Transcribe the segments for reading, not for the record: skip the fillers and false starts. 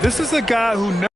This is a guy who never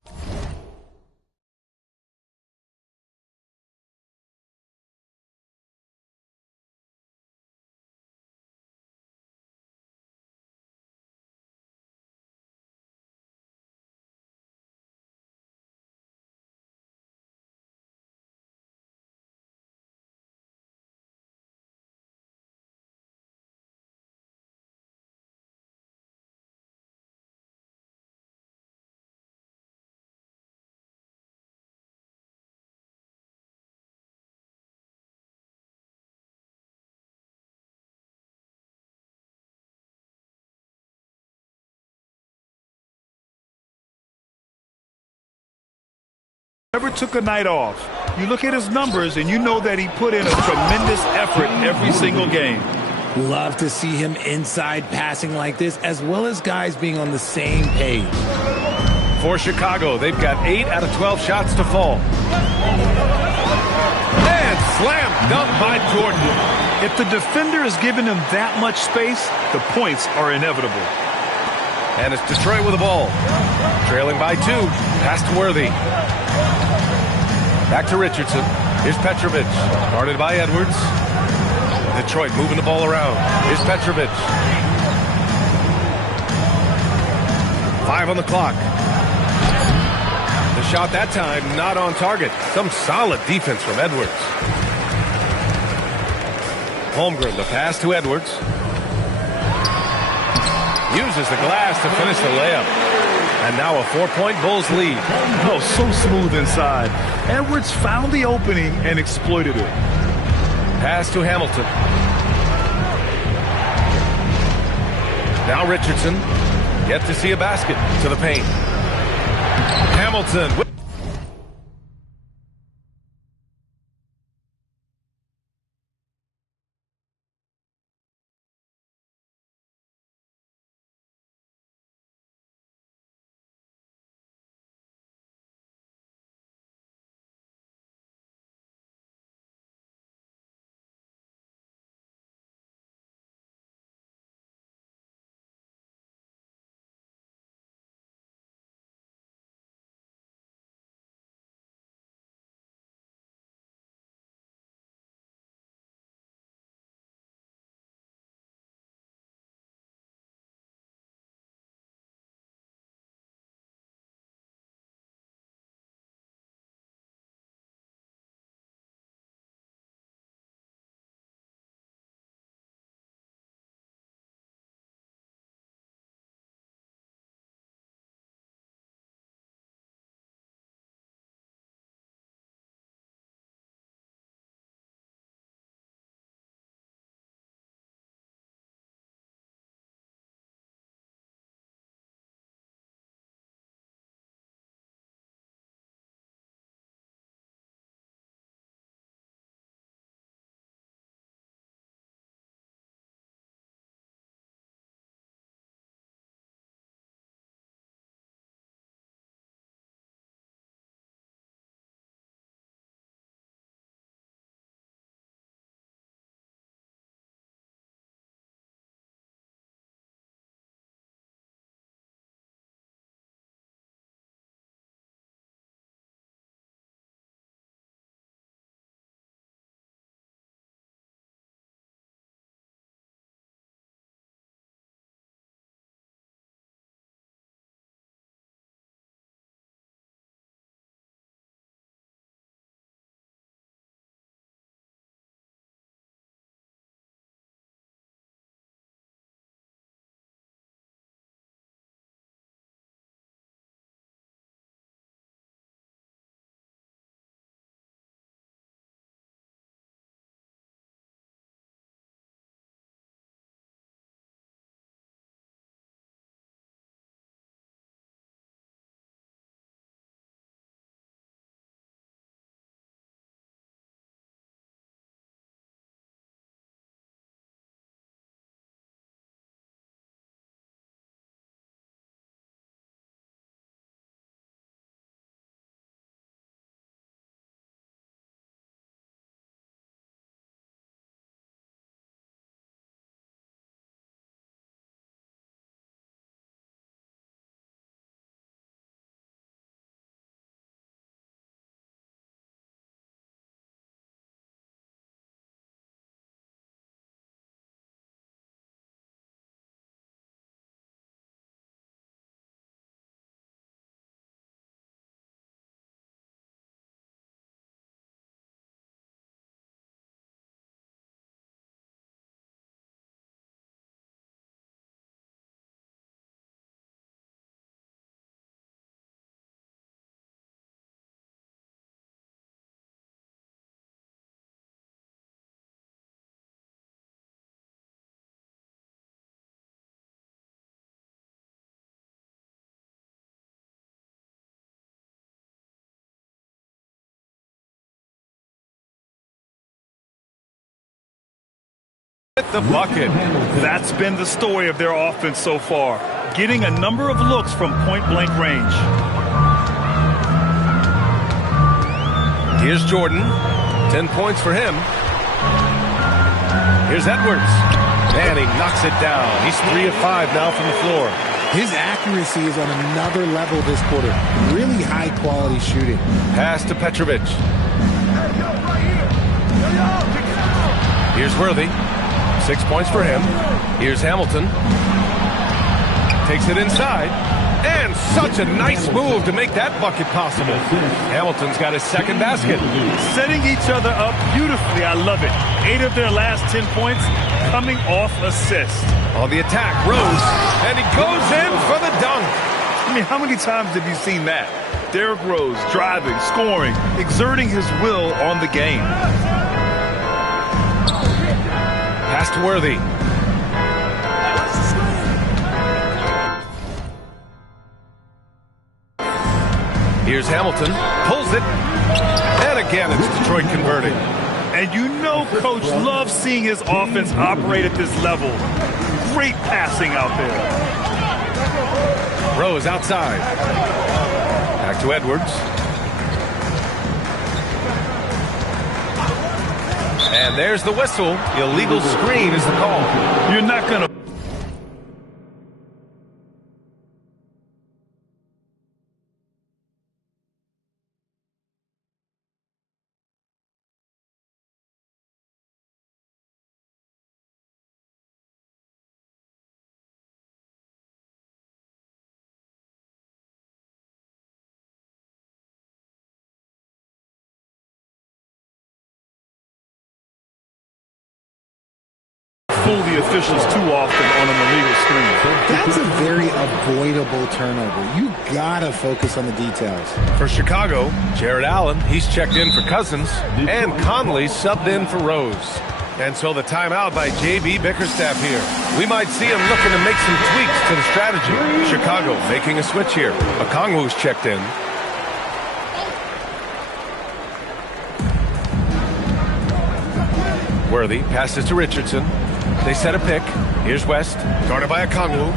took a night off. You look at his numbers and you know that he put in a tremendous effort every single game. Love to see him inside passing like this, as well as guys being on the same page. For Chicago, they've got 8 out of 12 shots to fall. And slam dunk by Jordan. If the defender is giving him that much space, the points are inevitable. And it's Detroit with the ball. Trailing by 2. Pass to Worthy. Back to Richardson. Here's Petrovic. Guarded by Edwards. Detroit moving the ball around. Here's Petrovic. 5 on the clock. The shot that time not on target. Some solid defense from Edwards. Holmgren, the pass to Edwards. Uses the glass to finish the layup. And now a 4-point Bulls lead. Oh, so smooth inside. Edwards found the opening and exploited it. Pass to Hamilton. Now Richardson. Yet to see a basket to the paint. Hamilton. The bucket. That's been the story of their offense so far, getting a number of looks from point-blank range. Here's Jordan. 10 points for him. Here's Edwards. And he knocks it down. He's 3 of 5 now from the floor. His accuracy is on another level this quarter. Really high-quality shooting. Pass to Petrovic. Here's Worthy. 6 points for him. Here's Hamilton. Takes it inside. And such a nice move to make that bucket possible. Hamilton's got his second basket. Setting each other up beautifully. I love it. 8 of their last 10 points coming off assist. On the attack, Rose. And he goes in for the dunk. I mean, how many times have you seen that? Derrick Rose driving, scoring, exerting his will on the game. Pass to Worthy. Here's Hamilton. Pulls it. And again, it's Detroit converting. And you know Coach loves seeing his offense operate at this level. Great passing out there. Rose outside. Back to Edwards. And there's the whistle. Illegal screen is the call. You're not going to... fool the officials too often on an illegal screen. That's a very avoidable turnover. You gotta focus on the details. For Chicago, Jared Allen, he's checked in for Cousins, and Conley subbed in for Rose. And so the timeout by J.B. Bickerstaff here. We might see him looking to make some tweaks to the strategy. Chicago making a switch here. Okongwu's checked in. Worthy passes to Richardson. They set a pick. Here's West, guarded by Okongwu.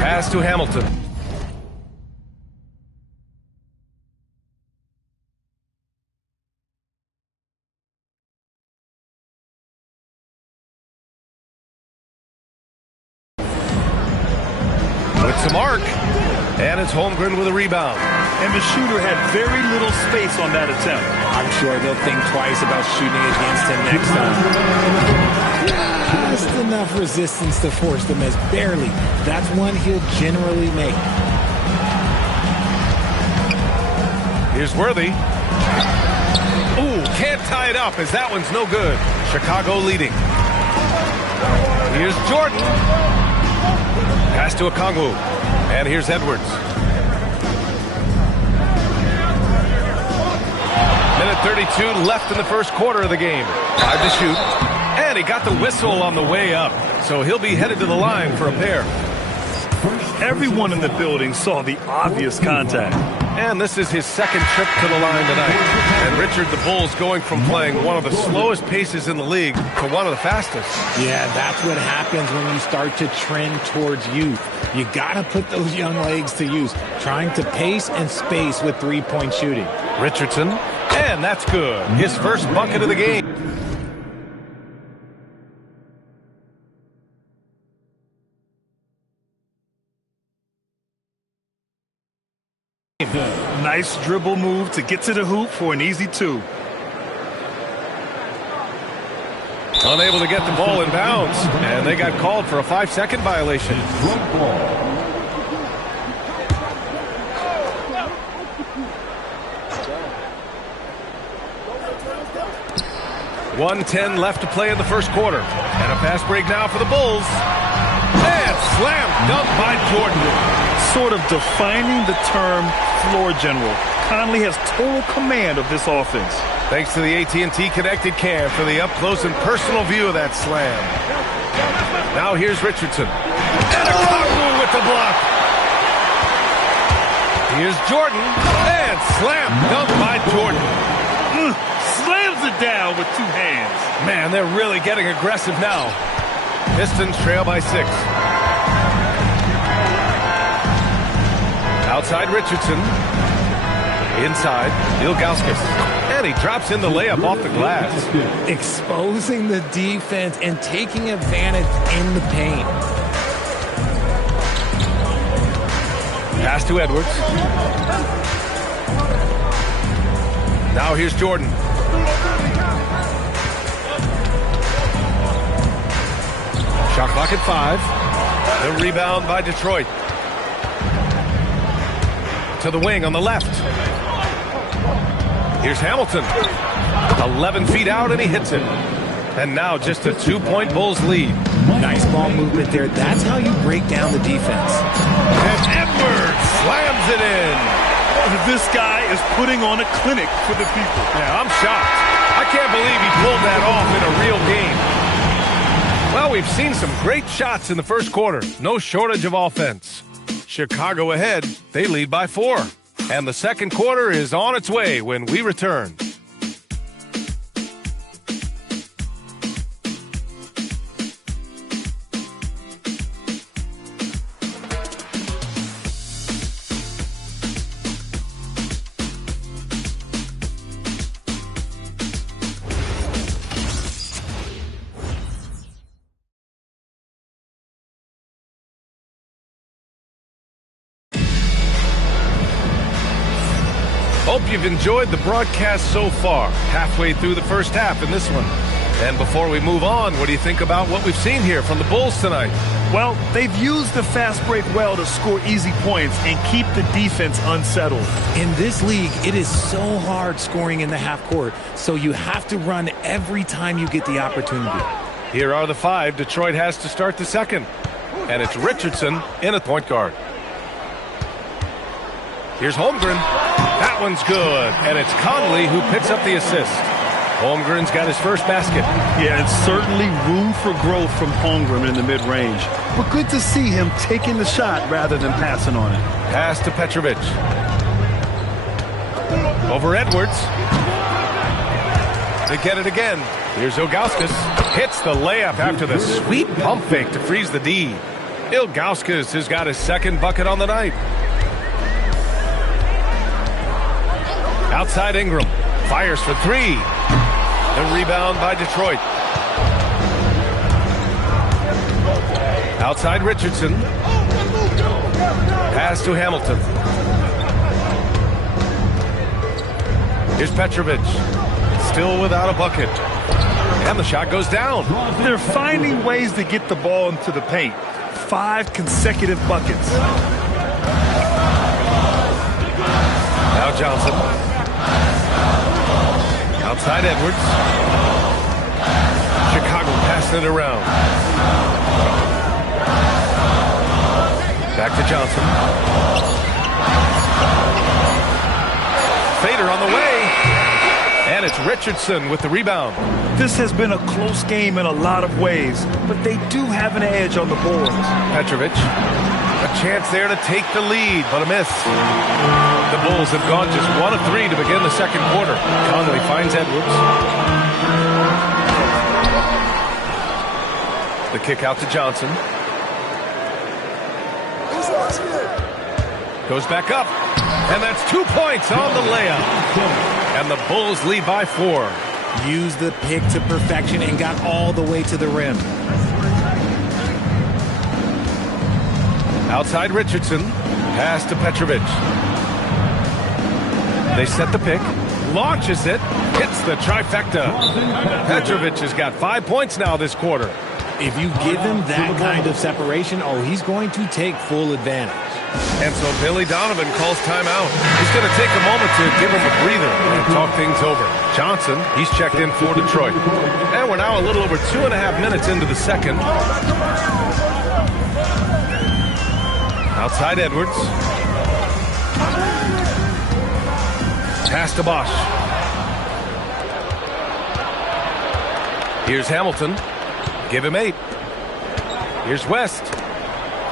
Pass to Hamilton. Puts a mark. And it's Holmgren with a rebound. And the shooter had very little space on that attempt. I'm sure they'll think twice about shooting against him next time. Just enough resistance to force the miss. Barely. That's one he'll generally make. Here's Worthy. Ooh, can't tie it up as that one's no good. Chicago leading. Here's Jordan. Pass to Okongwu. And here's Edwards. Minute 32 left in the first quarter of the game. 5 to shoot. And he got the whistle on the way up. So he'll be headed to the line for a pair. Everyone in the building saw the obvious contact. And this is his second trip to the line tonight. And Richard, the Bulls going from playing one of the slowest paces in the league to one of the fastest. Yeah, that's what happens when you start to trend towards youth. You got to put those young legs to use, trying to pace and space with three-point shooting. Richardson, and that's good. His first bucket of the game. Nice dribble move to get to the hoop for an easy 2. Unable to get the ball in bounds, and they got called for a 5-second violation. 1:10 left to play in the first quarter. And a fast break now for the Bulls. And slam dunk by Jordan. Sort of defining the term floor general. Conley has total command of this offense. Thanks to the AT&T Connected Cam for the up-close and personal view of that slam. Now here's Richardson. And Okongwu with the block. Here's Jordan. And slam dunk by Jordan. Slams it down with 2 hands. Man, they're really getting aggressive now. Pistons trail by 6. Outside Richardson. Inside, Ilgauskas. And he drops in the layup off the glass. Exposing the defense and taking advantage in the paint. Pass to Edwards. Now here's Jordan. Shot clock at 5. The rebound by Detroit. To the wing on the left. Here's Hamilton. 11 feet out, and he hits it. And now just a 2-point Bulls lead. Nice ball movement there. That's how you break down the defense. And Edwards slams it in. This guy is putting on a clinic for the people. Yeah, I'm shocked. I can't believe he pulled that off in a real game. Well, we've seen some great shots in the first quarter. No shortage of offense. Chicago ahead. They lead by 4. And the second quarter is on its way when we return. Hope you've enjoyed the broadcast so far. Halfway through the first half in this one. And before we move on, what do you think about what we've seen here from the Bulls tonight? Well, they've used the fast break well to score easy points and keep the defense unsettled. In this league, it is so hard scoring in the half court, so you have to run every time you get the opportunity. Here are the 5 Detroit has to start the second. And it's Richardson in at point guard. Here's Holmgren. That one's good. And it's Conley who picks up the assist. Holmgren's got his first basket. Yeah, it's certainly room for growth from Holmgren in the mid-range. But good to see him taking the shot rather than passing on it. Pass to Petrovic. Over Edwards. They get it again. Here's Ilgauskas. Hits the layup after the sweet pump fake to freeze the D. Ilgauskas has got his second bucket on the night. Outside Ingram. Fires for 3. The rebound by Detroit. Outside Richardson. Pass to Hamilton. Here's Petrovic. Still without a bucket. And the shot goes down. They're finding ways to get the ball into the paint. 5 consecutive buckets. Now Johnson. Outside Edwards. Chicago passing it around. Back to Johnson. Fader on the way. And it's Richardson with the rebound. This has been a close game in a lot of ways, but they do have an edge on the boards. Petrovic. A chance there to take the lead, but a miss. The Bulls have gone just 1 of 3 to begin the second quarter. Conley finds Edwards. The kick out to Johnson. Goes back up. And that's 2 points on the layup. And the Bulls lead by 4. Used the pick to perfection and got all the way to the rim. Outside Richardson. Pass to Petrovic. They set the pick. Launches it. Hits the trifecta. Petrovic has got 5 points now this quarter. If you give him that kind of separation, he's going to take full advantage. And so Billy Donovan calls timeout. He's going to take a moment to give him a breather and talk things over. Johnson, he's checked in for Detroit. And we're now a little over 2.5 minutes into the second. Outside Edwards. Pass to Bosch. Here's Hamilton. Give him 8. Here's West.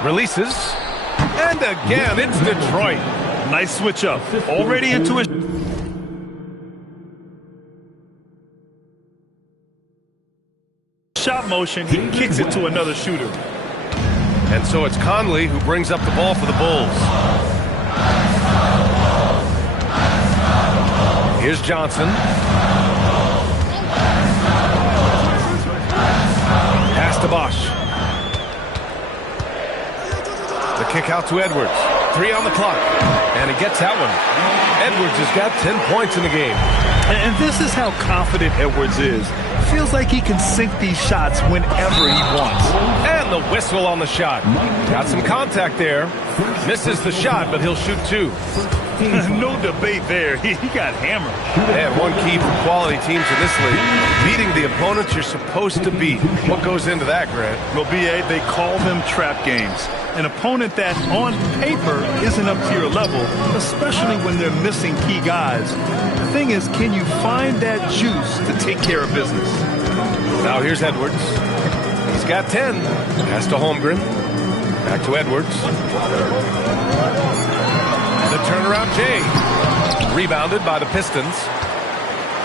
Releases. And again, it's Detroit. Nice switch up. Already into a... shot motion, he kicks it to another shooter. And so it's Conley who brings up the ball for the Bulls. Here's Johnson. Pass to Bosch. The kick out to Edwards. 3 on the clock. And he gets that one. Edwards has got 10 points in the game. And this is how confident Edwards is. Feels like he can sink these shots whenever he wants. And the whistle on the shot. Got some contact there. Misses the shot, but he'll shoot 2. No debate there. He got hammered. And one key for quality teams in this league, beating the opponents you're supposed to beat. What goes into that, Grant? Well, B.A., they call them trap games. An opponent that, on paper, isn't up to your level, especially when they're missing key guys. The thing is, can you find that juice to take care of business? Now here's Edwards. He's got 10. Pass to Holmgren. Back to Edwards. The turnaround Jay. Rebounded by the Pistons.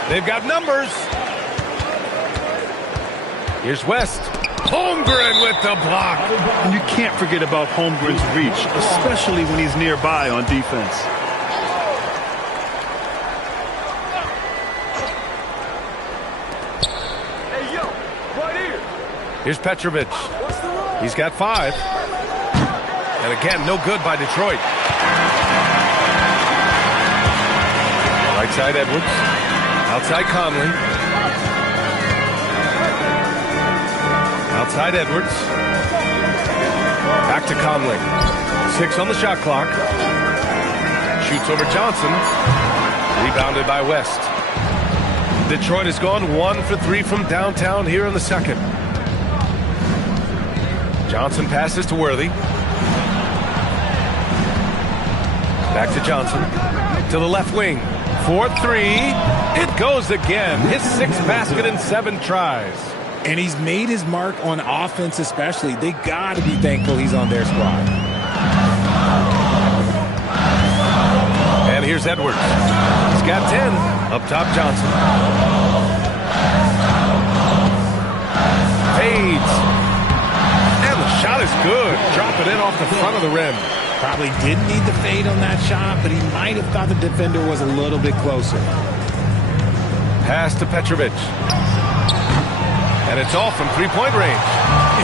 They've got numbers. Here's West. Holmgren with the block. And you can't forget about Holmgren's reach, especially when he's nearby on defense. Hey, yo, right here. Here's Petrovic. He's got 5. And again, no good by Detroit. Right side Edwards. Outside Conley. Outside Edwards. Back to Conley. 6 on the shot clock. Shoots over Johnson. Rebounded by West. Detroit has gone 1 for 3 from downtown here in the second. Johnson passes to Worthy. Back to Johnson. To the left wing. 4-3. It goes again. His 6th basket in 7 tries. And he's made his mark on offense especially. They got to be thankful he's on their squad. And here's Edwards. He's got 10. Up top, Johnson. Fades. And the shot is good. Drop it in off the front of the rim. Probably didn't need the fade on that shot, but he might have thought the defender was a little bit closer. Pass to Petrovic. And it's all from 3-point range.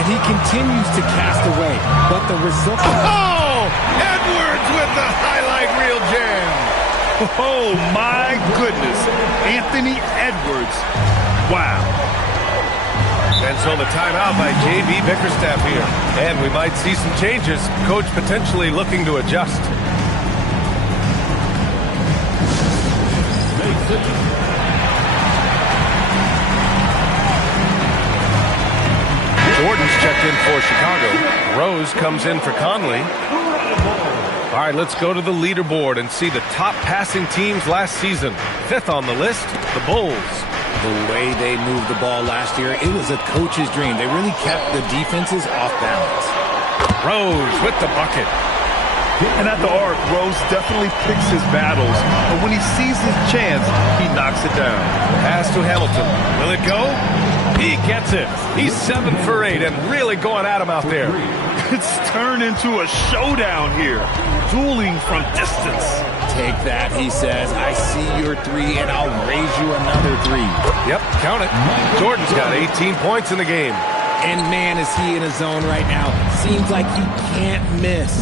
And he continues to cast away, but the result... Oh! Edwards with the highlight reel jam. Oh, my goodness. Anthony Edwards. Wow. And so the timeout by J.B. Bickerstaff here. And we might see some changes. Coach potentially looking to adjust. Jordan's checked in for Chicago. Rose comes in for Conley. All right, let's go to the leaderboard and see the top passing teams last season. 5th on the list, the Bulls. The way they moved the ball last year, it was a coach's dream. They really kept the defenses off balance. Rose with the bucket. And at the arc, Rose definitely picks his battles, but when he sees his chance, he knocks it down. Pass to Hamilton. Will it go? He gets it. He's 7 for 8 and really going at him out there. It's turned into a showdown here. Dueling from distance. Take that, he says. I see your 3, and I'll raise you another 3. Yep, count it. Jordan's got 18 points in the game. And man, is he in a zone right now. Seems like he can't miss.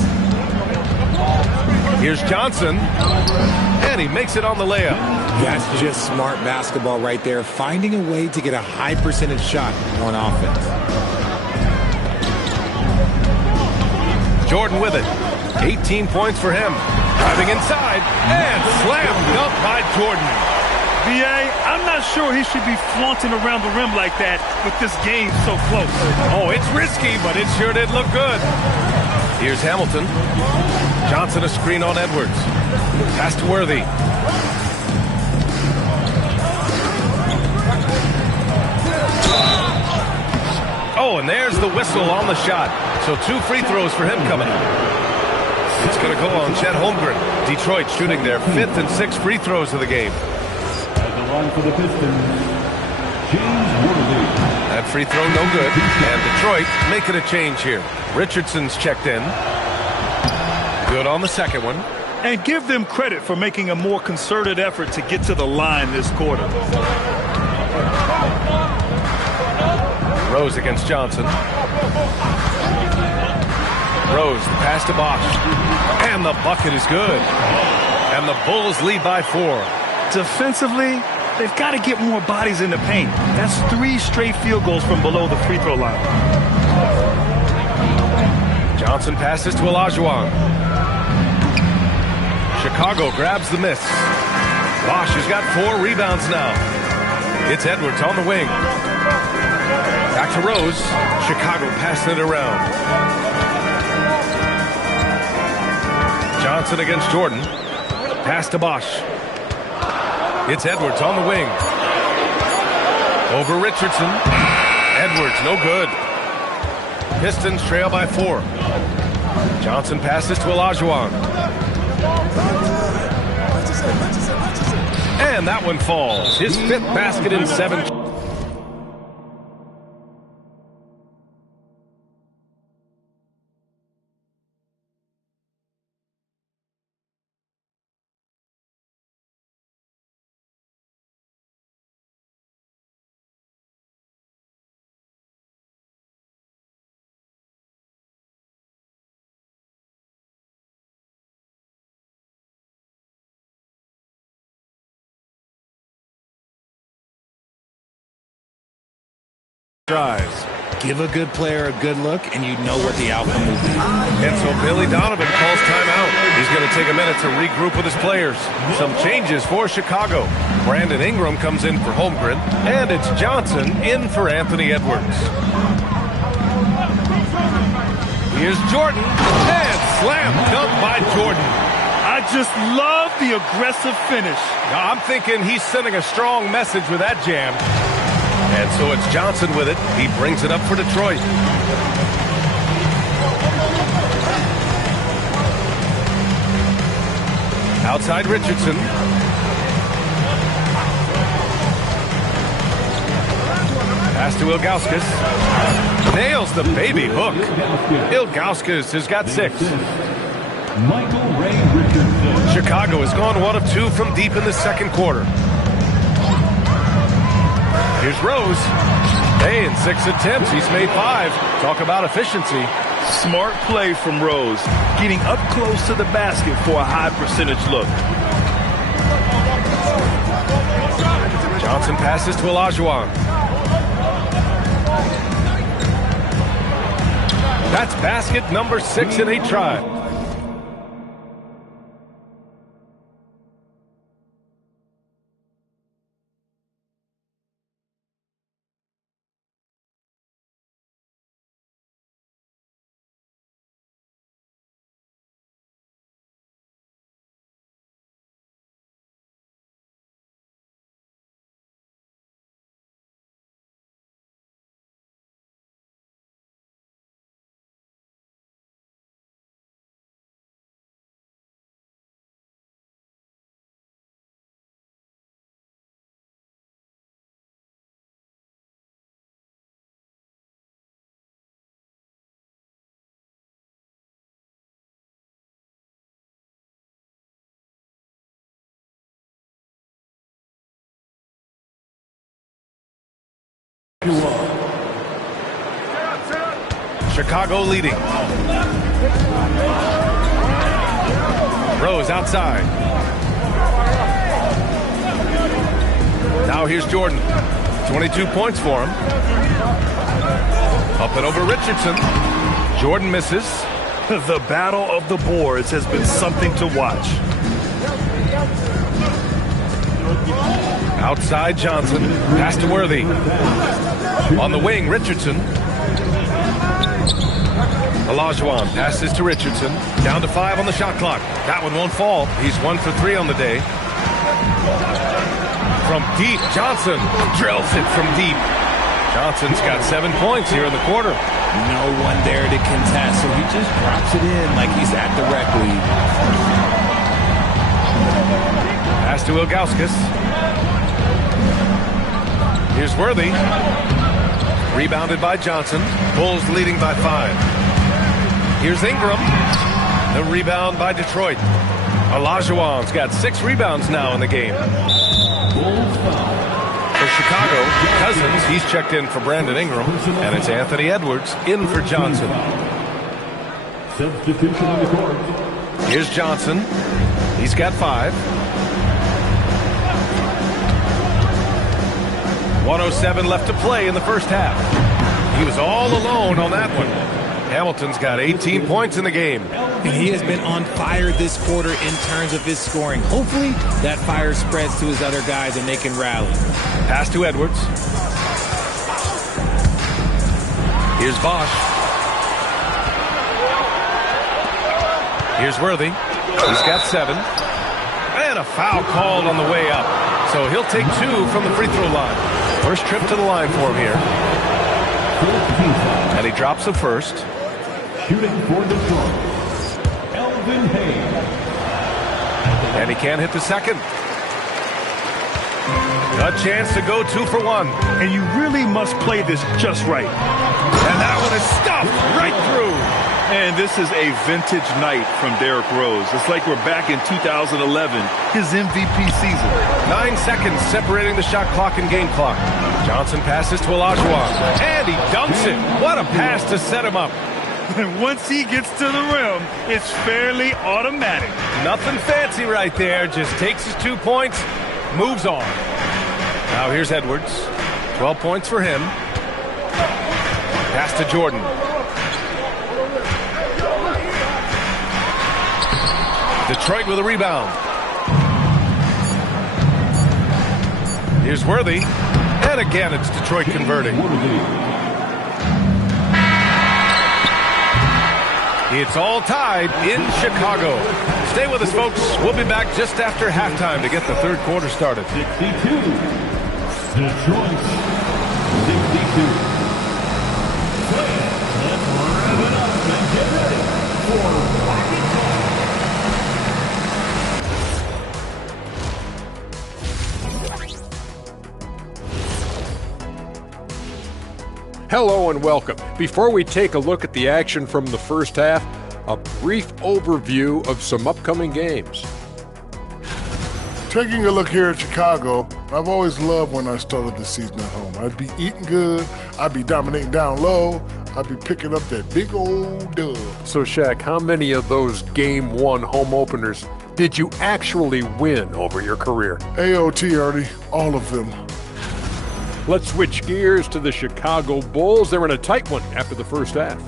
Here's Johnson. And he makes it on the layup. That's just smart basketball right there. Finding a way to get a high percentage shot on offense. Jordan with it. 18 points for him. Driving inside. And slam dunk by Jordan. B.A., I'm not sure he should be flaunting around the rim like that with this game so close. Oh, it's risky, but it sure did look good. Here's Hamilton. Johnson a screen on Edwards. Pass to Worthy. Oh, and there's the whistle on the shot. So 2 free throws for him coming up. It's going to go on Chet Holmgren. Detroit shooting their 5th and 6th free throws of the game. At the line for the Pistons, That free throw no good. And Detroit making a change here. Richardson's checked in. Good on the second one. And give them credit for making a more concerted effort to get to the line this quarter. Rose against Johnson. Rose, the pass to Bosch. And the bucket is good. And the Bulls lead by 4. Defensively, they've got to get more bodies in the paint. That's 3 straight field goals from below the free throw line. Johnson passes to Olajuwon. Chicago grabs the miss. Bosch has got 4 rebounds now. It's Edwards on the wing. Back to Rose. Chicago passing it around. Johnson against Jordan. Pass to Bosch. It's Edwards on the wing. Over Richardson. Edwards, no good. Pistons trail by 4. Johnson passes to Olajuwon. And that one falls. His 5th basket in 7. Drives. Give a good player a good look, and you know what the outcome will be. And so Billy Donovan calls timeout. He's going to take a minute to regroup with his players. Some changes for Chicago. Brandon Ingram comes in for Holmgren, and it's Johnson in for Anthony Edwards. Here's Jordan, and slam dunk by Jordan. I just love the aggressive finish. Now, I'm thinking he's sending a strong message with that jam. And so it's Johnson with it. He brings it up for Detroit. Outside Richardson. Pass to Ilgauskas. Nails the baby hook. Ilgauskas has got 6. Michael Ray Richardson. Chicago has gone 1 of 2 from deep in the second quarter. Here's Rose. Hey, in 6 attempts, he's made 5. Talk about efficiency. Smart play from Rose, getting up close to the basket for a high percentage look. Johnson passes to Olajuwon. That's basket number 6 in 8 tries. Chicago leading. Rose outside. Now here's Jordan. 22 points for him. Up and over Richardson. Jordan misses. The battle of the boards has been something to watch. Outside Johnson. Pass to Worthy. On the wing, Richardson. Olajuwon passes to Richardson. Down to 5 on the shot clock. That one won't fall. He's 1 for 3 on the day. From deep, Johnson drills it from deep. Johnson's got 7 points here in the quarter. No one there to contest, so he just drops it in like he's at the rec league. Pass to Ilgauskas. Here's Worthy. Rebounded by Johnson. Bulls leading by 5. Here's Ingram. The rebound by Detroit. Olajuwon's got 6 rebounds now in the game. For Chicago, Cousins, he's checked in for Brandon Ingram. And it's Anthony Edwards in for Johnson. Substitution on the court. Here's Johnson. He's got 5. 1:07 left to play in the first half. He was all alone on that one. Hamilton's got 18 points in the game. And he has been on fire this quarter in terms of his scoring. Hopefully that fire spreads to his other guys and they can rally. Pass to Edwards. Here's Bosch. Here's Worthy. He's got 7. And a foul called on the way up. So he'll take 2 from the free throw line. First trip to the line for him here. And he drops the first. Shooting for Detroit, Elvin Hayes. And he can't hit the second. A chance to go 2 for 1. And you really must play this just right. And that one is stuffed right through. And this is a vintage night from Derrick Rose. It's like we're back in 2011, his MVP season. 9 seconds separating the shot clock and game clock. Johnson passes to Olajuwon. And he dunks it. What a pass to set him up. And once he gets to the rim, it's fairly automatic. Nothing fancy right there. Just takes his 2 points, moves on. Now here's Edwards. 12 points for him. Pass to Jordan. Detroit with a rebound. Here's Worthy. And again, it's Detroit converting. It's all tied in Chicago. Stay with us, folks. We'll be back just after halftime to get the third quarter started. 62. Detroit, 62. Let's rev it up and get ready for Rocket Talk. Hello and welcome. Before we take a look at the action from the first half, a brief overview of some upcoming games. Taking a look here at Chicago, I've always loved when I started the season at home. I'd be eating good, I'd be dominating down low, I'd be picking up that big old dub. So, Shaq, how many of those Game 1 home openers did you actually win over your career? AOT, Ernie, all of them. Let's switch gears to the Chicago Bulls. They're in a tight one after the first half.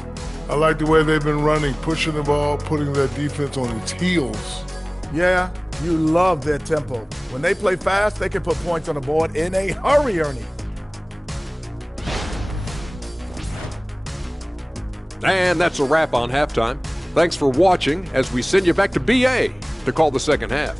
I like the way they've been running, pushing the ball, putting their defense on its heels. Yeah, you love their tempo. When they play fast, they can put points on the board in a hurry, Ernie. And that's a wrap on halftime. Thanks for watching as we send you back to BA to call the second half.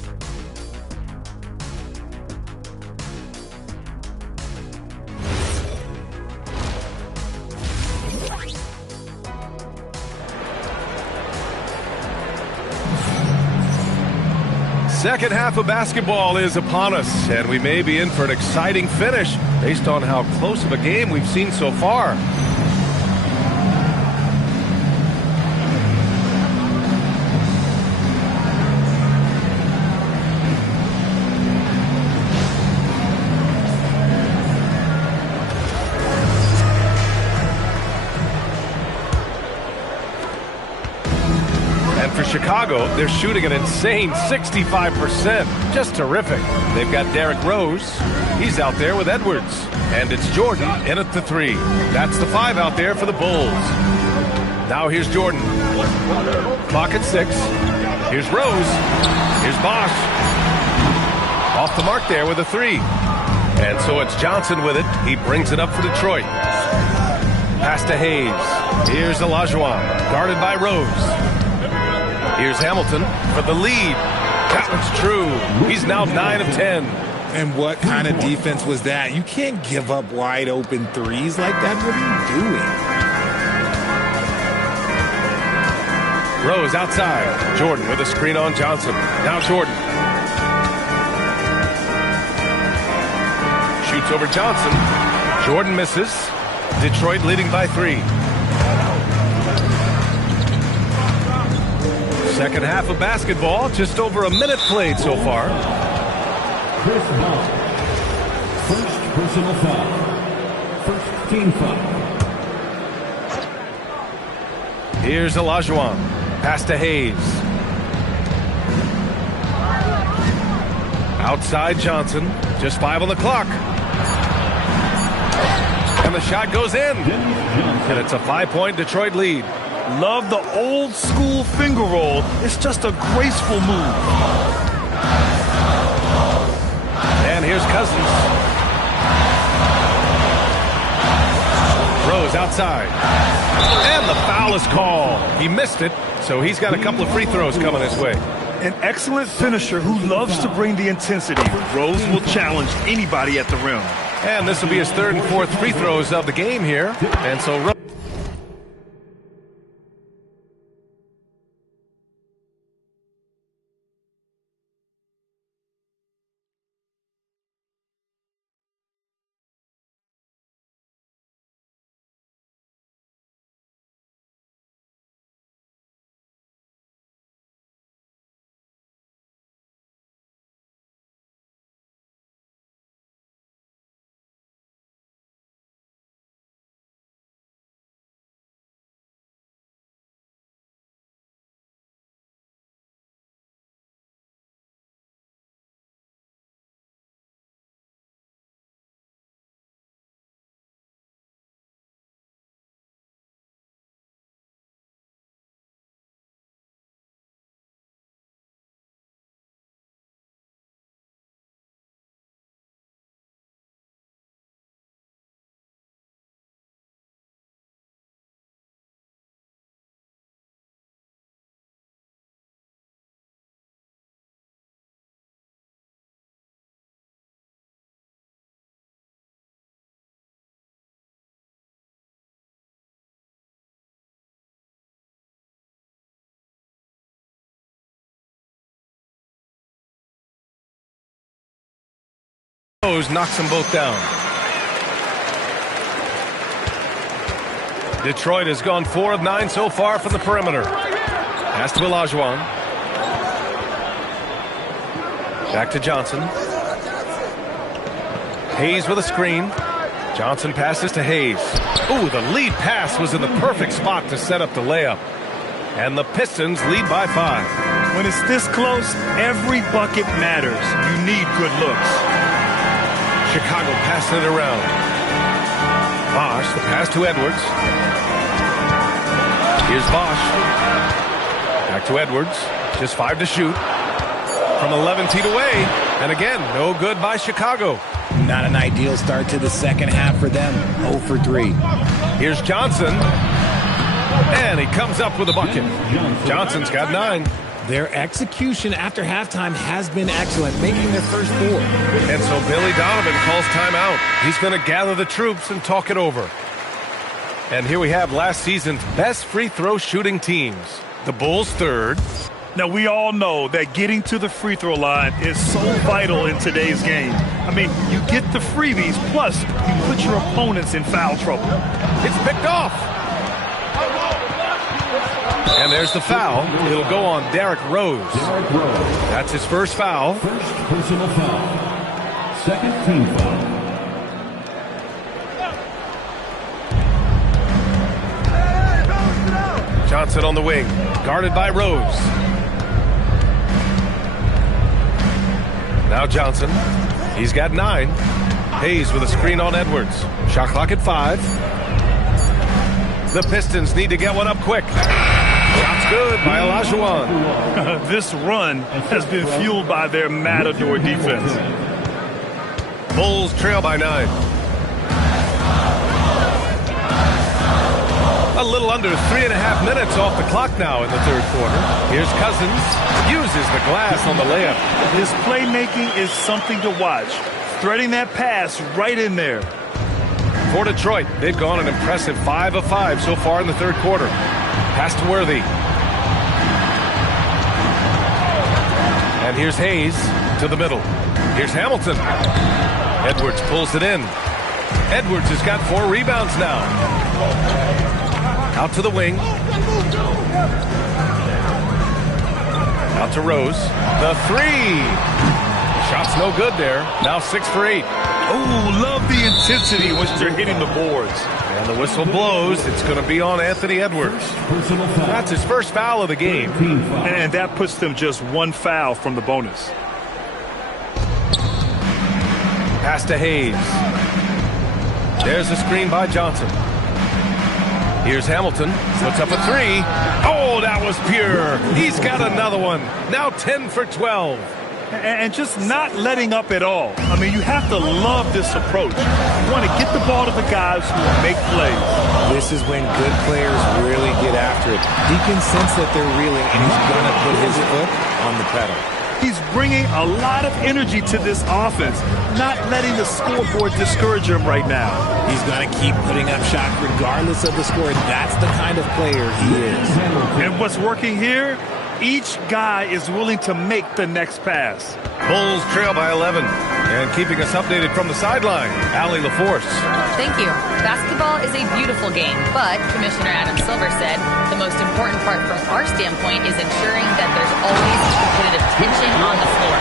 Second half of basketball is upon us, and we may be in for an exciting finish based on how close of a game we've seen so far. For Chicago, they're shooting an insane 65%. Just terrific. They've got Derrick Rose. He's out there with Edwards. And it's Jordan in at the 3. That's the 5 out there for the Bulls. Now here's Jordan. Clock at 6. Here's Rose. Here's Bosch. Off the mark there with a 3. And so it's Johnson with it. He brings it up for Detroit. Pass to Hayes. Here's Olajuwon, guarded by Rose. Here's Hamilton for the lead. That one's true. He's now 9 of 10. And what kind of defense was that? You can't give up wide open threes like that. What are you doing? Rose outside. Jordan with a screen on Johnson. Now Jordan. Shoots shoots over Johnson. Jordan misses. Detroit leading by 3. Second half of basketball, just over a minute played so far. Chris Ball. First personal foul. First team foul. Here's Olajuwon. Pass to Hayes. Outside Johnson. Just 5 on the clock. And the shot goes in. And it's a 5-point Detroit lead. Love the old school finger roll. It's just a graceful move. And here's Cousins. Rose outside. And the foul is called. He missed it, so he's got a couple of free throws coming his way. An excellent finisher who loves to bring the intensity. Rose will challenge anybody at the rim. And this will be his 3rd and 4th free throws of the game here. And so Rose. Knocks them both down. Detroit has gone 4 of 9 so far from the perimeter. Pass to Olajuwon. Back to Johnson. Hayes with a screen. Johnson passes to Hayes. Ooh, the lead pass was in the perfect spot to set up the layup. And the Pistons lead by 5. When it's this close, every bucket matters. You need good looks. Chicago passing it around. Bosch, the pass to Edwards. Here's Bosch. Back to Edwards. Just 5 to shoot. From 11 feet away. And again, no good by Chicago. Not an ideal start to the second half for them. 0 for 3. Here's Johnson. And he comes up with a bucket. Johnson's got 9. Their execution after halftime has been excellent, making their first 4. And so Billy Donovan calls timeout. He's going to gather the troops and talk it over. And here we have last season's best free throw shooting teams. The Bulls 3rd. Now, we all know that getting to the free throw line is so vital in today's game. I mean, you get the freebies, plus you put your opponents in foul trouble. It's picked off. And there's the foul. It'll go on Derrick Rose. That's his first foul. First personal foul. Second team foul. Johnson on the wing, guarded by Rose. Now Johnson. He's got 9. Hayes with a screen on Edwards. Shot clock at 5. The Pistons need to get one up quick. Shot's good by Olajuwon. This run has been fueled by their matador defense. Bulls trail by 9. A little under 3.5 minutes off the clock now in the 3rd quarter. Here's Cousins. Uses the glass on the layup. His playmaking is something to watch. Threading that pass right in there. For Detroit, they've gone an impressive 5 of 5 so far in the 3rd quarter. Pass to Worthy. And here's Hayes to the middle. Here's Hamilton. Edwards pulls it in. Edwards has got 4 rebounds now. Out to the wing. Out to Rose. The 3. Shot's no good there. Now 6 for 8. Oh, love the intensity in which they're hitting the boards. And the whistle blows. It's going to be on Anthony Edwards. That's his first foul of the game. And that puts them just 1 foul from the bonus. Pass to Hayes. There's a screen by Johnson. Here's Hamilton. Puts up a 3. Oh, that was pure. He's got another one. Now 10 for 12. And just not letting up at all. I mean, you have to love this approach. You want to get the ball to the guys who make plays. This is when good players really get after it. He can sense that they're reeling, and he's going to put his foot on the pedal. He's bringing a lot of energy to this offense, not letting the scoreboard discourage him right now. He's going to keep putting up shots regardless of the score. That's the kind of player he is. And what's working here? Each guy is willing to make the next pass. Bulls trail by 11. And keeping us updated from the sideline, Allie LaForce. Thank you. Basketball is a beautiful game, but Commissioner Adam Silver said the most important part from our standpoint is ensuring that there's always competitive tension on the floor.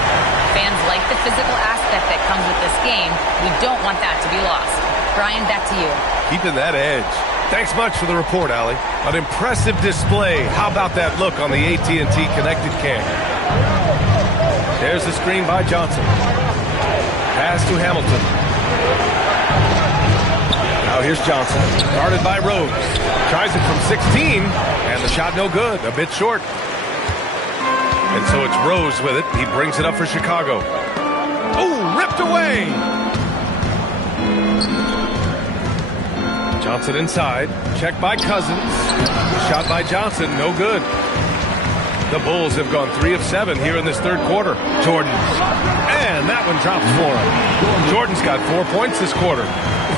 Fans like the physical aspect that comes with this game. We don't want that to be lost. Brian, back to you. Keeping that edge. Thanks much for the report, Allie. An impressive display. How about that look on the AT&T Connected Cam? There's the screen by Johnson. Pass to Hamilton. Now here's Johnson. Guarded by Rose. Tries it from 16, and the shot no good. A bit short. And so it's Rose with it. He brings it up for Chicago. Oh, ripped away! Johnson inside. Checked by Cousins. Shot by Johnson. No good. The Bulls have gone 3 of 7 here in this third quarter. Jordan. And that one drops for him. Jordan's got 4 points this quarter.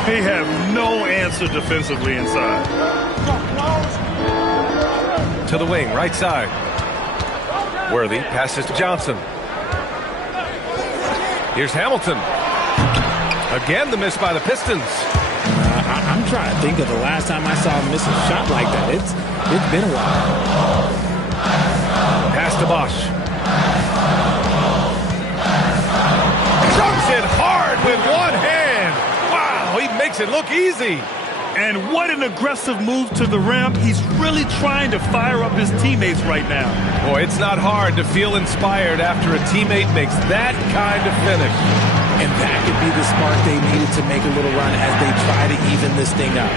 They have no answer defensively inside. To the wing, right side. Worthy passes to Johnson. Here's Hamilton. Again, the miss by the Pistons. I'm trying to think of the last time I saw him miss a shot like that. It's been a while. Pass to Bosch. Drugs it hard with one hand. Wow, he makes it look easy. And what an aggressive move to the rim. He's really trying to fire up his teammates right now. Boy, it's not hard to feel inspired after a teammate makes that kind of finish. And that could be the spark they needed to make a little run as they try to even this thing up.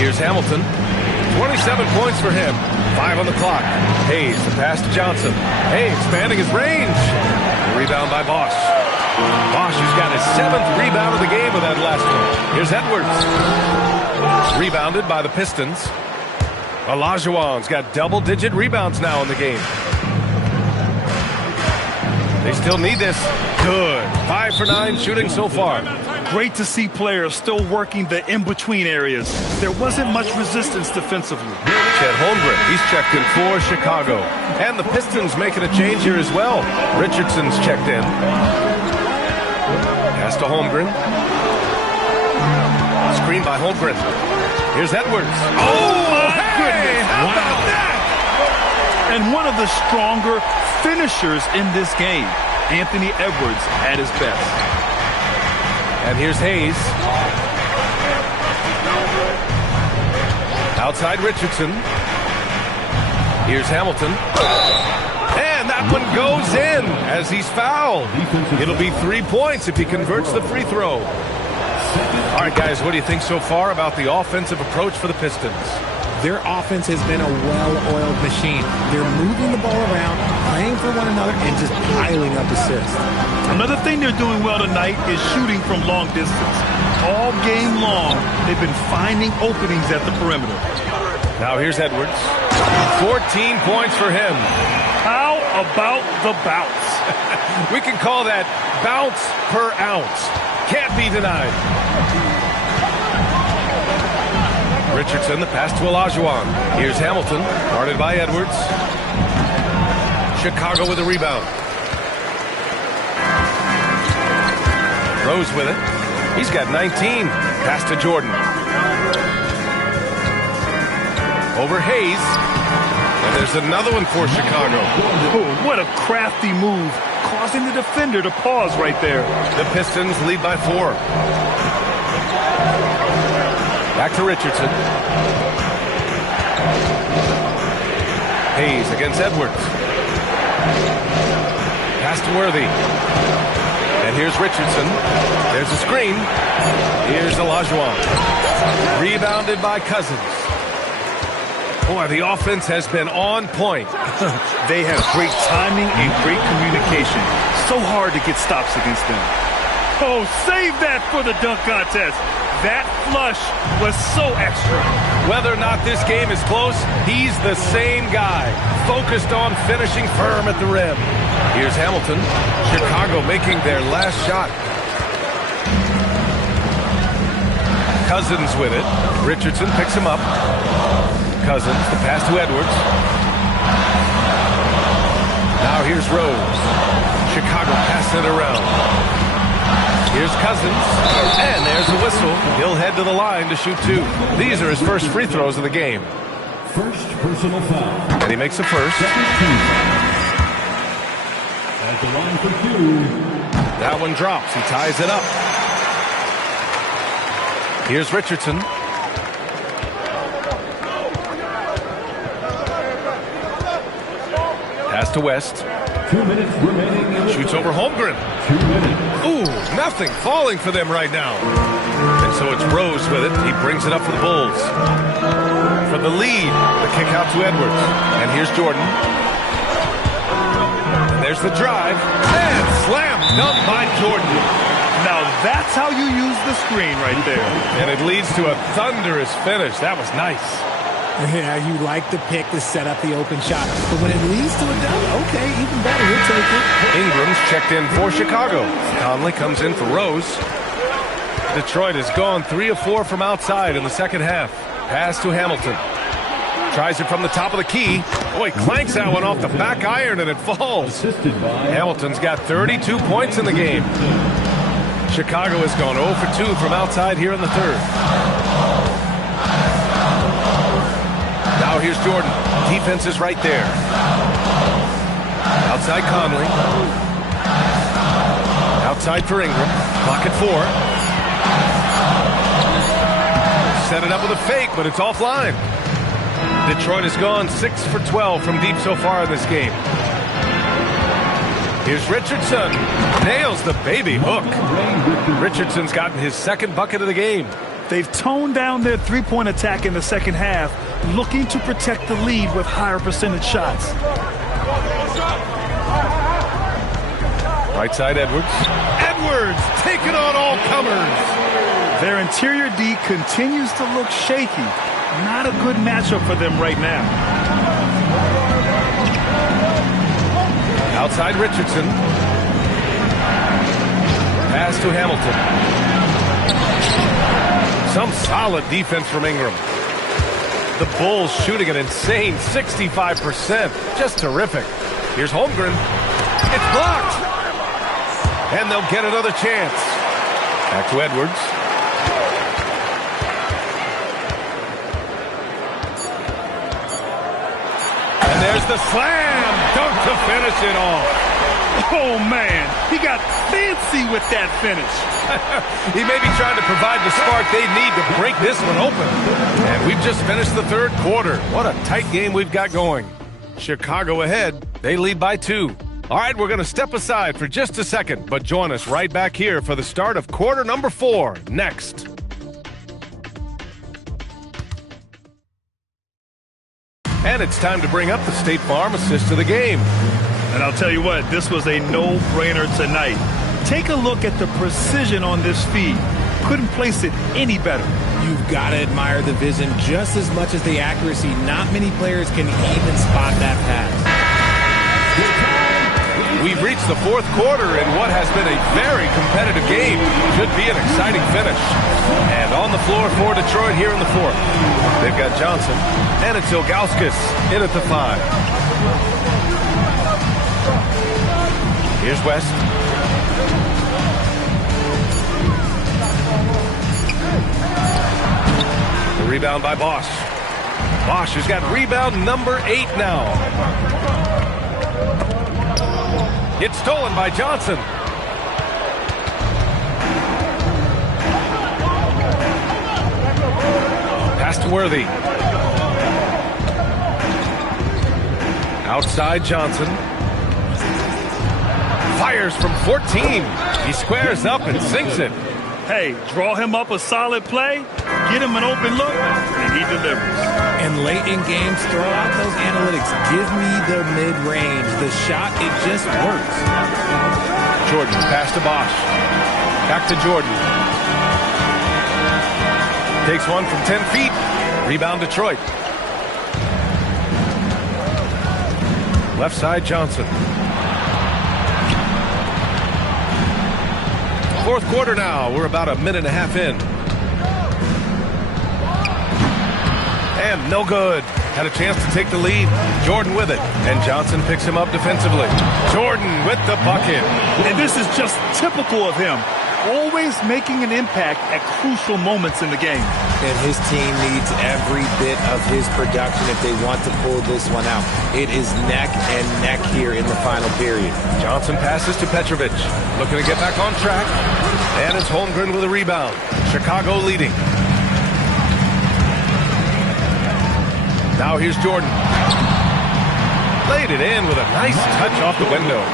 Here's Hamilton. 27 points for him. 5 on the clock. Hayes, the pass to Johnson. Hey, expanding his range. Rebound by Bosch. Bosch has got his 7th rebound of the game with that last one. Here's Edwards. Rebounded by the Pistons. Olajuwon's got double-digit rebounds now in the game. They still need this. Good. 5 for 9 shooting so far. Great to see players still working the in-between areas. There wasn't much resistance defensively. Chet Holmgren, he's checked in for Chicago. And the Pistons making a change here as well. Richardson's checked in. Pass to Holmgren. Screen by Holmgren. Here's Edwards. Oh, my goodness. How about that? And one of the stronger finishers in this game, Anthony Edwards at his best. And here's Hayes. Outside Richardson. Here's Hamilton. And that one goes in as he's fouled. It'll be 3 points if he converts the free throw. All right, guys, what do you think so far about the offensive approach for the Pistons? Their offense has been a well-oiled machine. They're moving the ball around, playing for one another, and just piling up assists. Another thing they're doing well tonight is shooting from long distance. All game long, they've been finding openings at the perimeter. Now here's Edwards. 14 points for him. How about the bounce? We can call that bounce per ounce. Can't be denied. Richardson, the pass to Olajuwon. Here's Hamilton, guarded by Edwards. Chicago with a rebound. Rose with it. He's got 19. Pass to Jordan. Over Hayes. And there's another one for Chicago. Oh, what a crafty move, causing the defender to pause right there. The Pistons lead by 4. Back to Richardson. Hayes against Edwards. Pass to Worthy. And here's Richardson. There's a screen. Here's Olajuwon. Rebounded by Cousins. Boy, the offense has been on point. They have great timing and great communication. So hard to get stops against them. Oh, save that for the dunk contest. That flush was so extra. Whether or not this game is close, he's the same guy, focused on finishing firm at the rim. Here's Hamilton. Chicago making their last shot. Cousins with it. Richardson picks him up. Cousins, the pass to Edwards. Now here's Rose. Chicago passing it around. Here's Cousins, and there's the whistle. He'll head to the line to shoot 2. These are his first free throws of the game. First personal foul. And he makes the first. At the line for 2. That one drops. He ties it up. Here's Richardson. Pass to West. 2 minutes remaining. Shoots over Holmgren. 2 minutes. Ooh, nothing falling for them right now. And so it's Rose with it. He brings it up for the Bulls. For the lead, the kick out to Edwards. And here's Jordan. And there's the drive. And slam dunk by Jordan. Now that's how you use the screen right there. And it leads to a thunderous finish. That was nice. Yeah, you like the pick to set up the open shot. But when it leads to a dunk, okay, even better, we'll take it. Ingram's checked in for Chicago. Conley comes in for Rose. Detroit has gone 3 of 4 from outside in the second half. Pass to Hamilton. Tries it from the top of the key. Oh, he clanks that one off the back iron and it falls. Hamilton's got 32 points in the game. Chicago has gone 0 for 2 from outside here in the third. Now here's Jordan. Defense is right there. Outside Conley. Outside for Ingram. Clock at 4. Set it up with a fake, but it's offline. Detroit has gone 6 for 12 from deep so far in this game. Here's Richardson. Nails the baby hook. Richardson's gotten his second bucket of the game. They've toned down their three-point attack in the second half, looking to protect the lead with higher percentage shots. Right side Edwards. Edwards taking on all comers. Their interior D continues to look shaky. Not a good matchup for them right now. Outside Richardson. Pass to Hamilton. Some solid defense from Ingram. The Bulls shooting an insane 65%. Just terrific. Here's Holmgren. It's blocked. And they'll get another chance. Back to Edwards. And there's the slam dunk to finish it off. Oh, man, he got fancy with that finish. He may be trying to provide the spark they need to break this one open. And we've just finished the third quarter. What a tight game we've got going. Chicago ahead. They lead by 2. All right, we're going to step aside for just a second, but join us right back here for the start of quarter number 4 next. And it's time to bring up the State Farm assist of the game. And I'll tell you what, this was a no-brainer tonight. Take a look at the precision on this feed. Couldn't place it any better. You've got to admire the vision just as much as the accuracy. Not many players can even spot that pass. We've reached the fourth quarter in what has been a very competitive game. Should be an exciting finish. And on the floor for Detroit here in the fourth. They've got Johnson, and it's Ilgauskas in at the 5. Here's West. Rebound by Bosch. Bosch has got rebound number 8 now. It's stolen by Johnson. Pass to Worthy. Outside Johnson. Fires from 14. He squares up and sinks it. Hey, draw him up a solid play, get him an open look, and he delivers. And late in games, throw out those analytics. Give me the mid-range. The shot, it just works. Jordan, pass to Bosch. Back to Jordan. Takes one from 10 feet. Rebound Detroit. Left side Johnson. Fourth quarter now. We're about a minute and a half in. And no good. Had a chance to take the lead. Jordan with it. And Johnson picks him up defensively. Jordan with the bucket. And this is just typical of him. Always making an impact at crucial moments in the game. And his team needs every bit of his production if they want to pull this one out. It is neck and neck here in the final period. Johnson passes to Petrovic. Looking to get back on track. And it's Holmgren with a rebound. Chicago leading. Now here's Jordan. Laid it in with a nice touch off the window.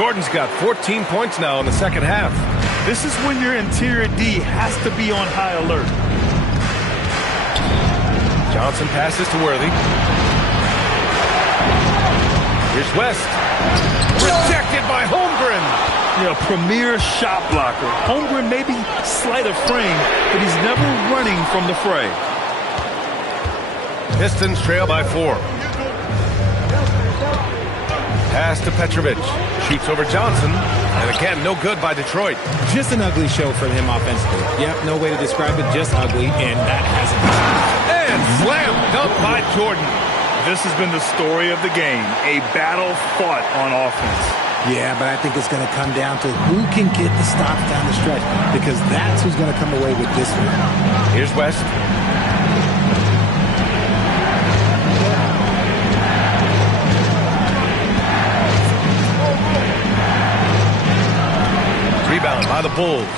Jordan's got 14 points now in the second half. This is when your interior D has to be on high alert. Johnson passes to Worthy. Here's West. Rejected by Holmgren. Yeah, premier shot blocker. Holmgren may be slight of frame, but he's never running from the fray. Pistons trail by 4. Pass to Petrovic. Shoots over Johnson. And again, no good by Detroit. Just an ugly show from him offensively. Yep, no way to describe it, just ugly, and that hasn't been. And slam dunk by Jordan. This has been the story of the game. A battle fought on offense. Yeah, but I think it's going to come down to who can get the stops down the stretch, because that's who's going to come away with this one. Here's West. Rebound by the Bulls.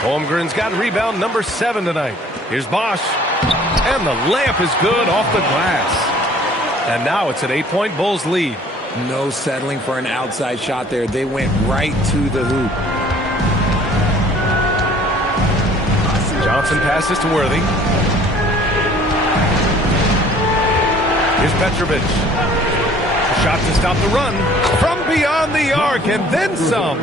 Holmgren's got rebound number 7 tonight. Here's Bosch. And the layup is good off the glass. And now it's an 8-point Bulls lead. No settling for an outside shot there. They went right to the hoop. Johnson passes to Worthy. Here's Petrovic. Shot to stop the run from beyond the arc and then some.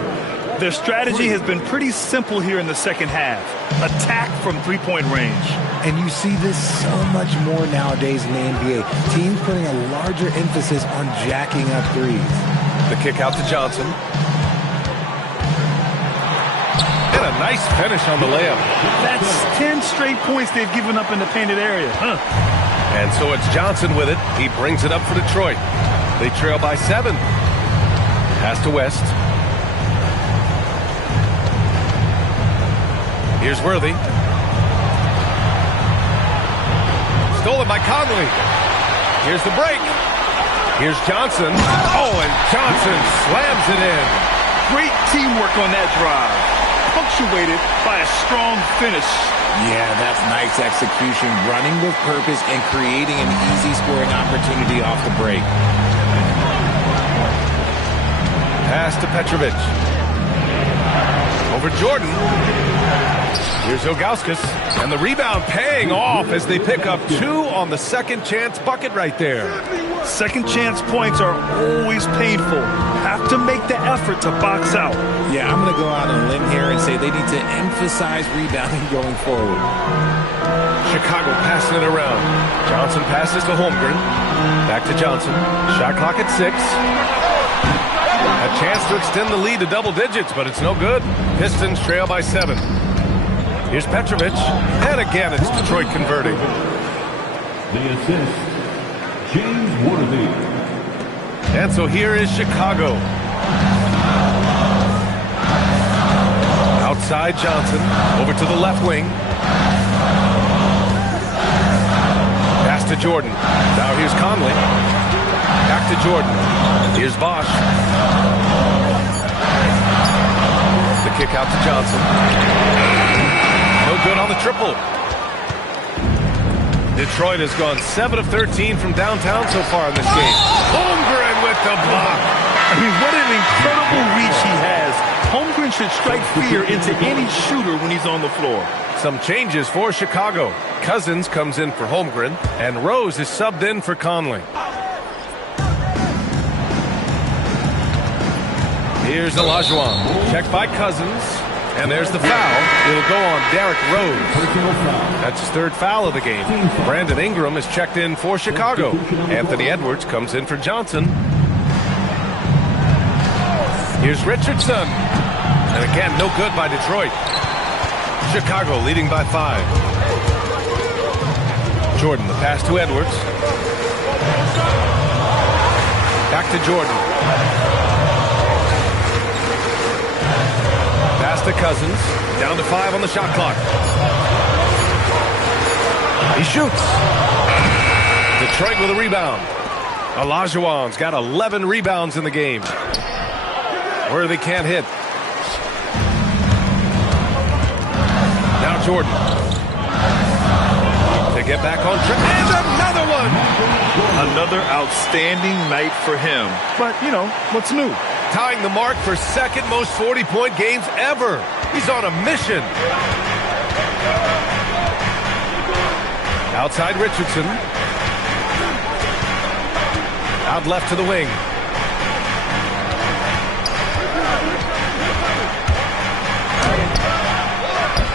Their strategy has been pretty simple here in the second half. Attack from three-point range. And you see this so much more nowadays in the NBA. Teams putting a larger emphasis on jacking up threes. The kick out to Johnson. And a nice finish on the layup. That's 10 straight points they've given up in the painted area. And so it's Johnson with it. He brings it up for Detroit. They trail by 7. Pass to West. Here's Worthy. Stolen by Conley. Here's the break. Here's Johnson. Oh, and Johnson slams it in. Great teamwork on that drive. Punctuated by a strong finish. Yeah, that's nice execution. Running with purpose and creating an easy scoring opportunity off the break. Pass to Petrovic. Over Jordan. Here's Ilgauskas, and the rebound paying off as they pick up 2 on the second chance bucket right there. Second chance points are always painful. Have to make the effort to box out. Yeah, I'm going to go out on a limb here and say they need to emphasize rebounding going forward. Chicago passing it around. Johnson passes to Holmgren. Back to Johnson. Shot clock at 6. A chance to extend the lead to double digits, but it's no good. Pistons trail by 7. Here's Petrovic, and again it's Detroit converting. The assist, James Worthy. And so here is Chicago. Outside Johnson, over to the left wing. to Jordan. Now here's Conley. Back to Jordan. Here's Bosch. The kick out to Johnson. No good on the triple. Detroit has gone 7 of 13 from downtown so far in this game. Holmgren with the block. I mean, what an incredible reach he has. Holmgren should strike fear into any shooter when he's on the floor. Some changes for Chicago. Cousins comes in for Holmgren, and Rose is subbed in for Conley. Here's Olajuwon. Checked by Cousins. And there's the foul. It'll go on Derrick Rose. That's his third foul of the game. Brandon Ingram is checked in for Chicago. Anthony Edwards comes in for Johnson. Here's Richardson. And again, no good by Detroit. Chicago leading by 5. Jordan, the pass to Edwards. Back to Jordan. Pass to Cousins. Down to 5 on the shot clock. He shoots. Detroit with a rebound. Olajuwon's got 11 rebounds in the game. Worthy can't hit. Now Jordan. To get back on track. And another one. Another outstanding night for him. But, you know, what's new? Tying the mark for second most 40-point games ever. He's on a mission. Outside Richardson. Out left to the wing.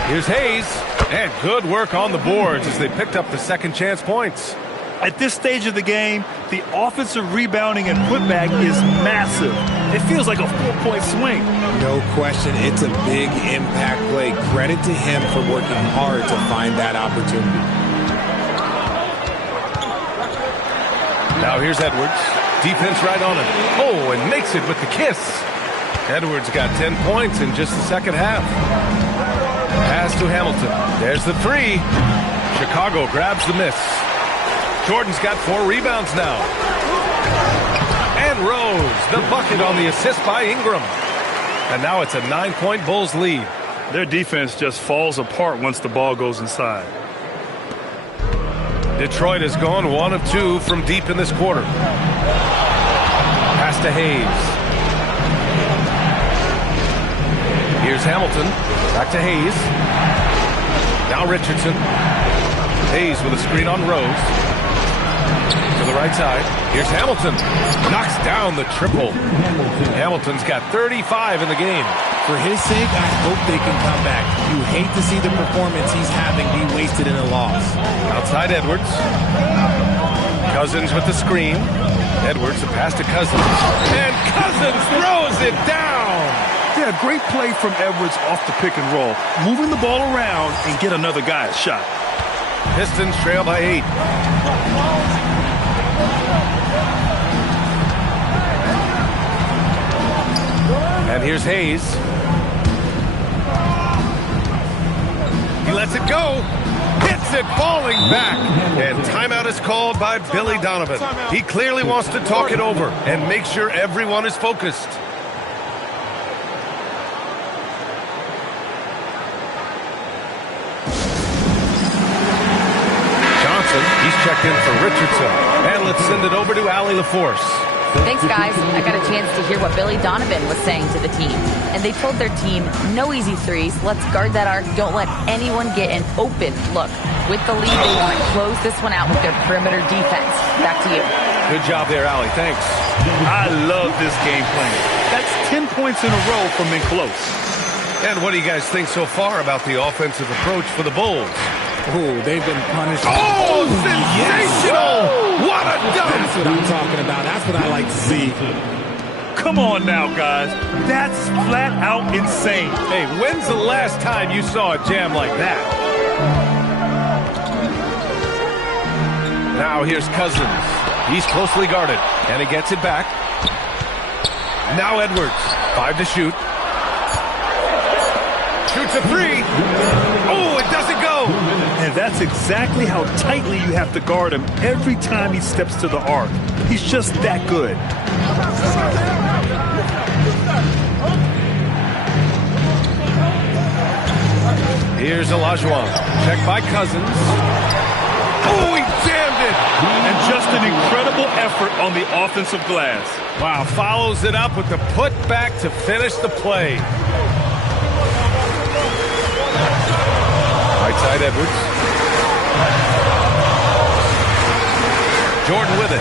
Here's Hayes. And good work on the boards as they picked up the second chance points. At this stage of the game, the offensive rebounding and putback is massive. It feels like a 4-point swing. No question, it's a big impact play. Credit to him for working hard to find that opportunity. Now here's Edwards. Defense right on him. Oh, and makes it with the kiss. Edwards got 10 points in just the second half. Pass to Hamilton. There's the 3. Chicago grabs the miss. Jordan's got 4 rebounds now. And Rose, the bucket on the assist by Ingram. And now it's a 9-point Bulls lead. Their defense just falls apart once the ball goes inside. Detroit has gone 1 of 2 from deep in this quarter. Pass to Hayes. Here's Hamilton. Back to Hayes. Now Richardson. Hayes with a screen on Rose. To the right side. Here's Hamilton. Knocks down the triple. Hamilton's got 35 in the game. For his sake, I hope they can come back. You hate to see the performance he's having be wasted in a loss. Outside Edwards. Cousins with the screen. Edwards, the pass to Cousins. And Cousins throws it down. Yeah, great play from Edwards off the pick and roll. Moving the ball around and get another guy a shot. Pistons trail by 8. And here's Hayes. He lets it go. Hits it, falling back. And timeout is called by Billy Donovan. He clearly wants to talk it over and make sure everyone is focused. Johnson, he's checked in for Richardson. And let's send it over to Allie LaForce. Thanks, guys. I got a chance to hear what Billy Donovan was saying to the team. And they told their team, no easy threes. Let's guard that arc. Don't let anyone get an open look. With the lead, they want to close this one out with their perimeter defense. Back to you. Good job there, Allie. Thanks. I love this game plan. That's 10 points in a row from in close. And what do you guys think so far about the offensive approach for the Bulls? Oh, they've been punished. Oh, sensational! Yes. What a dunk! That's what I'm talking about. That's what I like to see. Come on now, guys. That's flat out insane. Hey, when's the last time you saw a jam like that? Now here's Cousins. He's closely guarded, and he gets it back. Now Edwards. 5 to shoot. Shoots a 3. Oh, it doesn't go. And That's exactly how tightly you have to guard him every time he steps to the arc. He's just that good. Here's Olajuwon. Check by Cousins. Oh, he jammed it! And just an incredible effort on the offensive glass. Wow, follows it up with the putback to finish the play. Right side, Edwards. Jordan with it.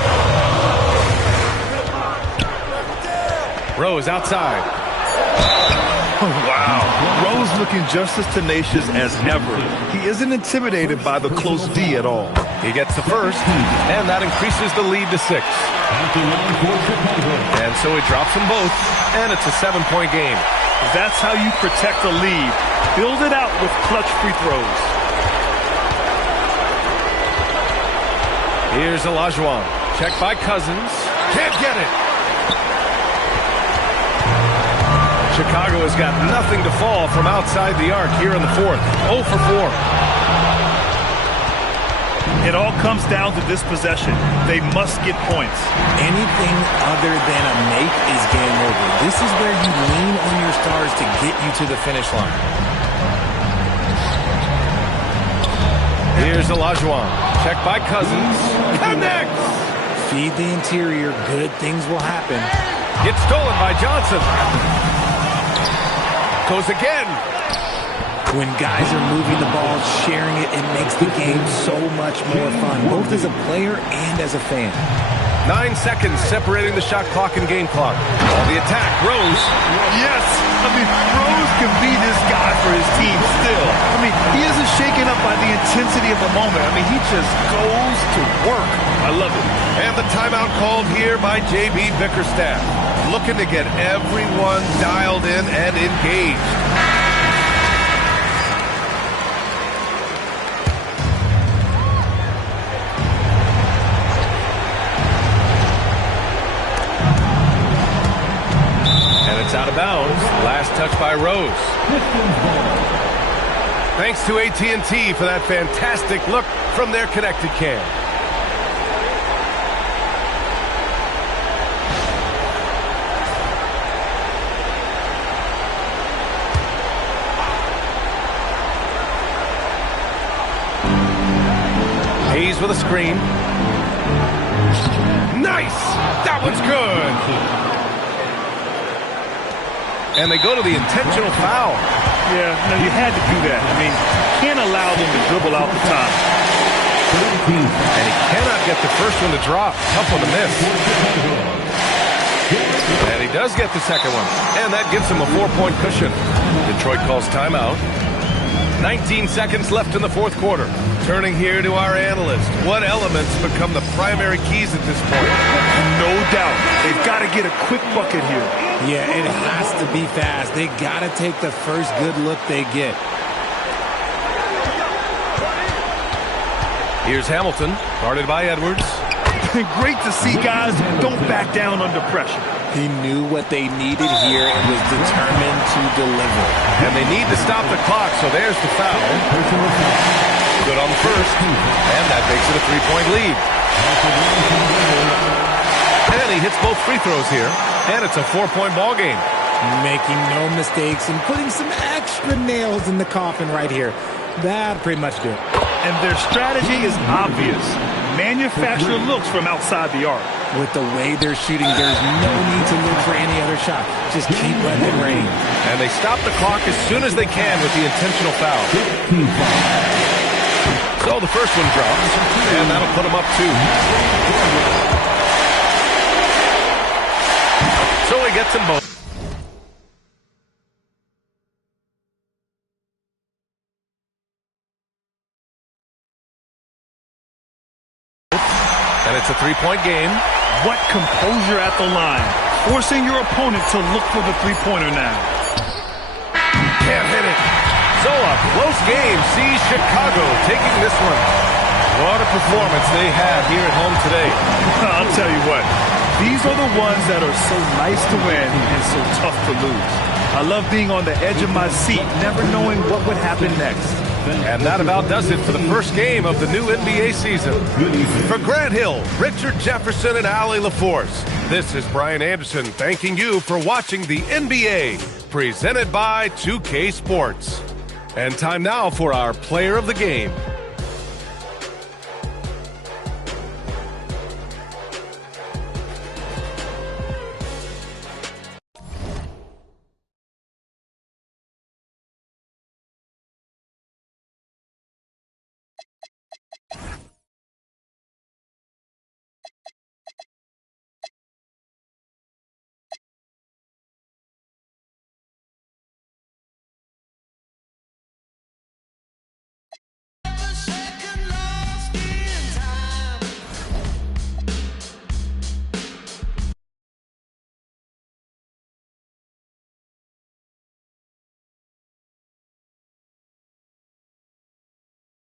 Rose outside. Wow. Rose looking just as tenacious as ever. He isn't intimidated by the close D at all. He gets the first, and that increases the lead to 6. And so he drops them both, and it's a 7-point game. That's how you protect a lead. Build it out with clutch free throws. Here's Olajuwon. Check by Cousins. Can't get it. Chicago has got nothing to fall from outside the arc here in the 4th. 0 for 4. It all comes down to this possession. They must get points. Anything other than a make is game over. This is where you lean on your stars to get you to the finish line. Here's Olajuwon. Check by Cousins. Connects! Feed the interior. Good things will happen. Gets stolen by Johnson. Goes again. When guys are moving the ball, sharing it, it makes the game so much more fun, both as a player and as a fan. 9 seconds separating the shot clock and game clock. On the attack, Rose. Yes! I mean, Rose can be this guy for his team still. I mean, he isn't shaken up by the intensity of the moment. I mean, he just goes to work. I love it. And the timeout called here by J.B. Bickerstaff. Looking to get everyone dialed in and engaged. And it's out of bounds. Last touch by Rose. Thanks to AT&T for that fantastic look from their connected cam. Hayes with a screen. Nice! That one's good! And they go to the intentional foul. Yeah, no, you had to do that. I mean, you can't allow them to dribble out the top. And he cannot get the first one to drop. Tough one to miss. And he does get the second one. And that gives him a 4-point cushion. Detroit calls timeout. 19 seconds left in the 4th quarter. Turning here to our analyst. What elements become the primary keys at this point? No doubt. They've got to get a quick bucket here. Yeah, it has to be fast. They got to take the first good look they get. Here's Hamilton, guarded by Edwards. Great to see guys who don't back down under pressure. He knew what they needed here and was determined to deliver. And they need to stop the clock, so there's the foul. Good on the first, and that makes it a 3-point lead. And he hits both free throws here, and it's a 4-point ball game. Making no mistakes and putting some extra nails in the coffin right here. That pretty much do it. And their strategy is obvious. Manufacture looks from outside the arc. With the way they're shooting, there's no need to look for any other shot. Just keep letting it rain. And they stop the clock as soon as they can with the intentional foul. So the first one drops, and that'll put them up 2. So he gets them both. And it's a 3-point game. What composure at the line. Forcing your opponent to look for the three-pointer now. Can't hit it. So a close game sees Chicago taking this one. What a performance they have here at home today. I'll tell you what. These are the ones that are so nice to win and so tough to lose. I love being on the edge of my seat, never knowing what would happen next. And that about does it for the first game of the new NBA season. For Grant Hill, Richard Jefferson, and Allie LaForce, this is Brian Anderson thanking you for watching the NBA, presented by 2K Sports. And time now for our player of the game.